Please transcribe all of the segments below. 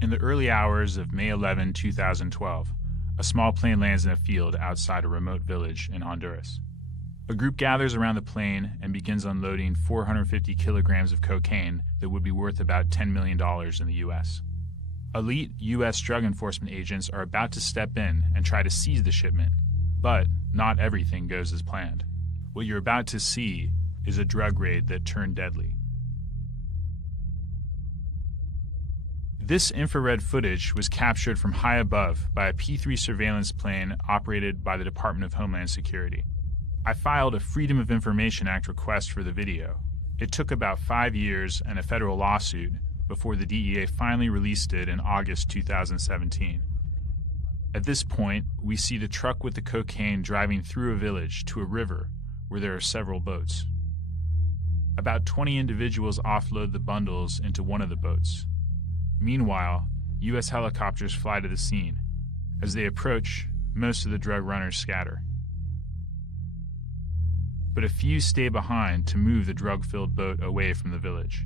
In the early hours of May 11, 2012, a small plane lands in a field outside a remote village in Honduras. A group gathers around the plane and begins unloading 450 kilograms of cocaine that would be worth about $10 million in the U.S. Elite U.S. drug enforcement agents are about to step in and try to seize the shipment, but not everything goes as planned. What you're about to see is a drug raid that turned deadly. This infrared footage was captured from high above by a P-3 surveillance plane operated by the Department of Homeland Security. I filed a Freedom of Information Act request for the video. It took about 5 years and a federal lawsuit before the DEA finally released it in August 2017. At this point, we see the truck with the cocaine driving through a village to a river where there are several boats. About 20 individuals offload the bundles into one of the boats. Meanwhile, U.S. helicopters fly to the scene. As they approach, most of the drug runners scatter. But a few stay behind to move the drug-filled boat away from the village.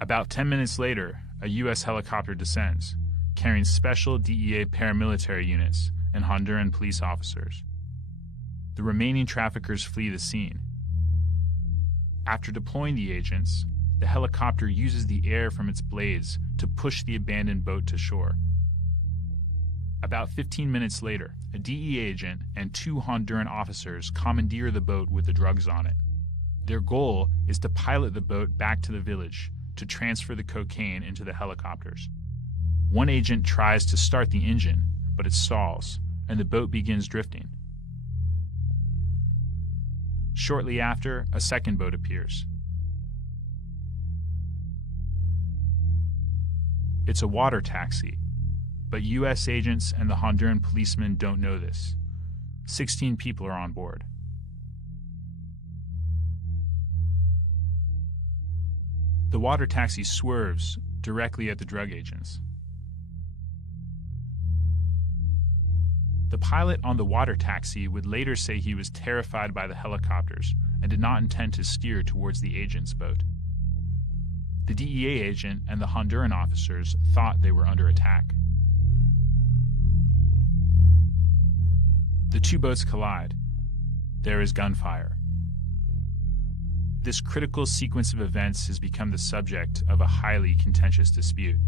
About 10 minutes later, a U.S. helicopter descends, carrying special DEA paramilitary units and Honduran police officers. The remaining traffickers flee the scene. After deploying the agents, the helicopter uses the air from its blades to push the abandoned boat to shore. About 15 minutes later, a DEA agent and 2 Honduran officers commandeer the boat with the drugs on it. Their goal is to pilot the boat back to the village to transfer the cocaine into the helicopters. One agent tries to start the engine, but it stalls, and the boat begins drifting. Shortly after, a second boat appears. It's a water taxi, but U.S. agents and the Honduran policemen don't know this. 16 people are on board. The water taxi swerves directly at the drug agents. The pilot on the water taxi would later say he was terrified by the helicopters and did not intend to steer towards the agent's boat. The DEA agent and the Honduran officers thought they were under attack. The two boats collide. There is gunfire. This critical sequence of events has become the subject of a highly contentious dispute.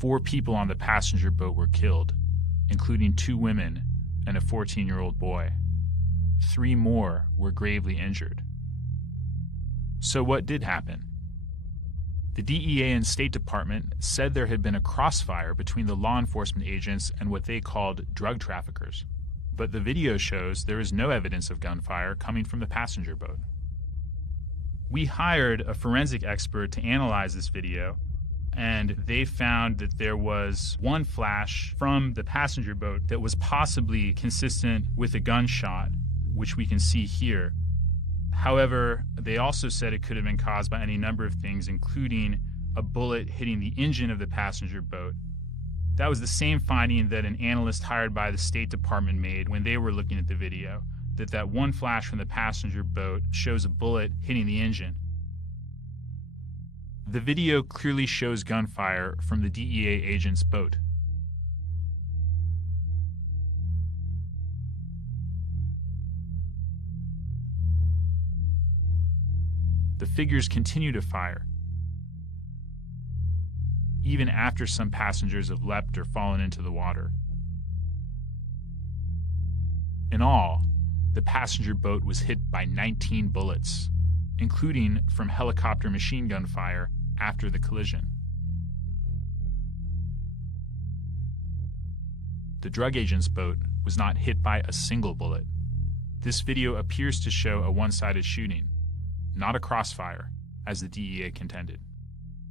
4 people on the passenger boat were killed, including 2 women and a 14-year-old boy. 3 more were gravely injured. So what did happen? The DEA and State Department said there had been a crossfire between the law enforcement agents and what they called drug traffickers. But the video shows there is no evidence of gunfire coming from the passenger boat. We hired a forensic expert to analyze this video, and they found that there was one flash from the passenger boat that was possibly consistent with a gunshot, which we can see here. However, they also said it could have been caused by any number of things, including a bullet hitting the engine of the passenger boat. That was the same finding that an analyst hired by the State Department made when they were looking at the video, that one flash from the passenger boat shows a bullet hitting the engine. The video clearly shows gunfire from the DEA agent's boat. The figures continue to fire, even after some passengers have leapt or fallen into the water. In all, the passenger boat was hit by 19 bullets, including from helicopter machine gun fire after the collision. The drug agent's boat was not hit by a single bullet. This video appears to show a one-sided shooting, not a crossfire, as the DEA contended.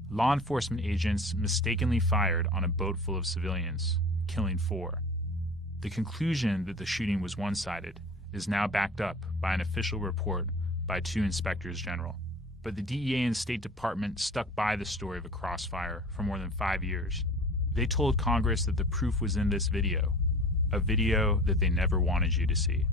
Law enforcement agents mistakenly fired on a boat full of civilians, killing 4. The conclusion that the shooting was one-sided is now backed up by an official report by 2 inspectors general. But the DEA and State Department stuck by the story of a crossfire for more than 5 years. They told Congress that the proof was in this video, a video that they never wanted you to see.